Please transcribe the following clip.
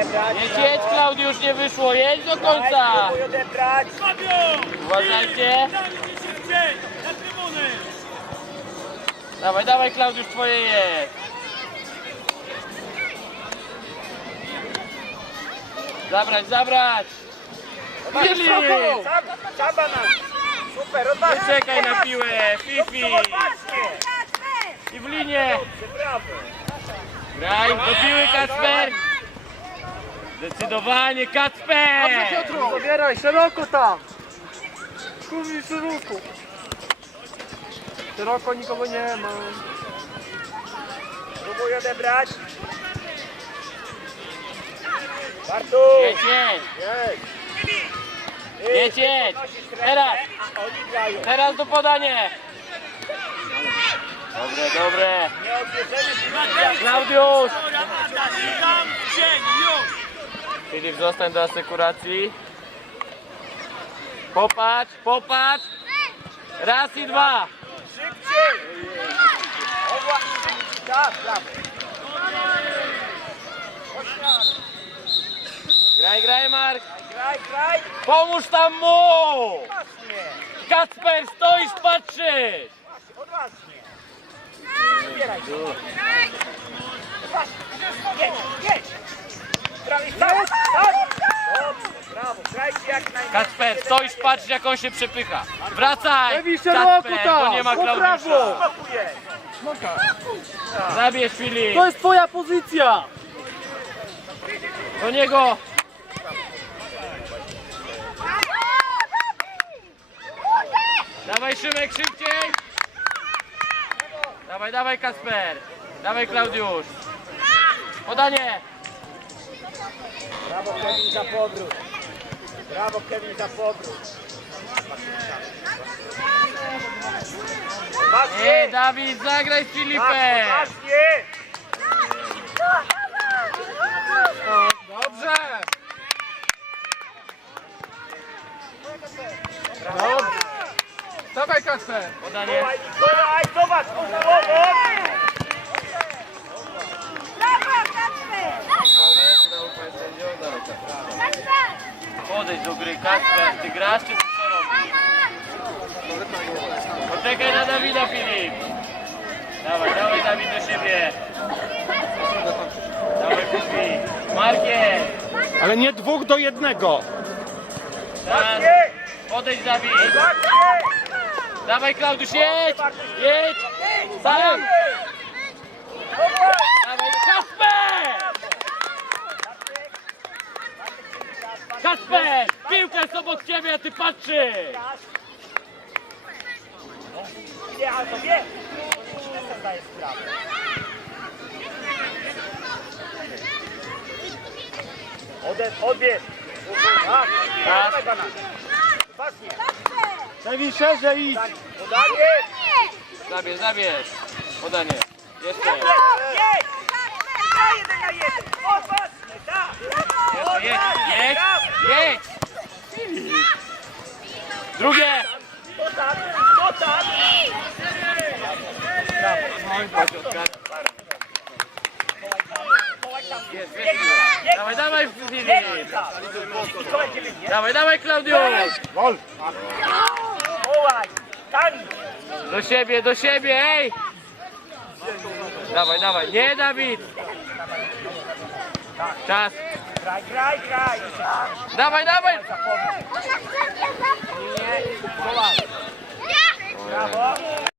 odebrać. Jedź, jedź Klaudiusz, nie wyszło, jedź do końca! Próbuj odebrać. Uważajcie! Dawaj, dawaj Klaudiusz, twoje jest! Zabrać, zabrać! Banan. Super, odważnie. Czekaj na piłę, Fifi! Odważnie. I w linię! Brawo. Graj, do piły Kacper! Zdecydowanie Kacper! Zabieraj, szeroko tam! Kubi szeroko! Szeroko nikogo nie ma. Próbuj odebrać. Bartu. Jedź, jedź! Jedź, jedź! Teraz! Teraz do podanie! Dobre, dobre! Nie odbierzemy Klaudiusz! Filip, zostań do asekuracji. Popatrz, popatrz! Raz i dwa! Szybciej. Tak, brawo. Graj, graj, Mark! Graj, graj. Pomóż tam mu! Odważnie. Kacper, stoisz, patrzysz! Odważnie. Zbieraj się. Jedź, jedź. Tak, tak. Kacper, stoisz, patrzysz, jak on się przepycha. Wracaj! Kacper, bo nie ma Po Klaudiusza. Zabierz Filip! To jest twoja pozycja! Do niego! Dawaj Szymek, szybciej! Dawaj, dawaj Kasper! Dawaj Klaudiusz! Podanie! Brawo Kevin za powrót. Brawo Kevin za powrót. Nie. Dawid, zagraj z Filipem! Dobrze! Dobrze! Dawaj Kasper! Podanie! Mikołaj, Mikołaj, zobacz, Podejdź do gry, Kasper, ty grasz czy ty co robisz? Poczekaj na Dawida, Filip! Dawaj, dawaj Dawid do siebie! Dawaj Fifi! Markier! Ale nie dwóch do jednego! Teraz podejdź Dawid! Dawaj Klaudiusz, jedź! Jedź! Sam! Dawaj, Kasper! Kasper! Piłka jest obok ciebie, a ty patrzysz! Nie, ale to wie. Sobie zdaje sprawę. Ode, odbierz. Tak, Tak. dawaj banan. Odważnie. Ewi, szerzej idź! Tak, podanie. Zabierz, zabierz! Podanie. Jeszcze. Jeden na jeden. Odważnie, tak. Jeszcze, jedź, jedź, Brawo. Jedź! Drugie! To tak, to jest. Dawaj, dawaj. Dawaj, dawaj. Tani. Do siebie, do siebie, ej! Dawaj, dawaj, nie Dawid! Czas! Graj, graj, graj. Dawaj, dawaj! Brawo.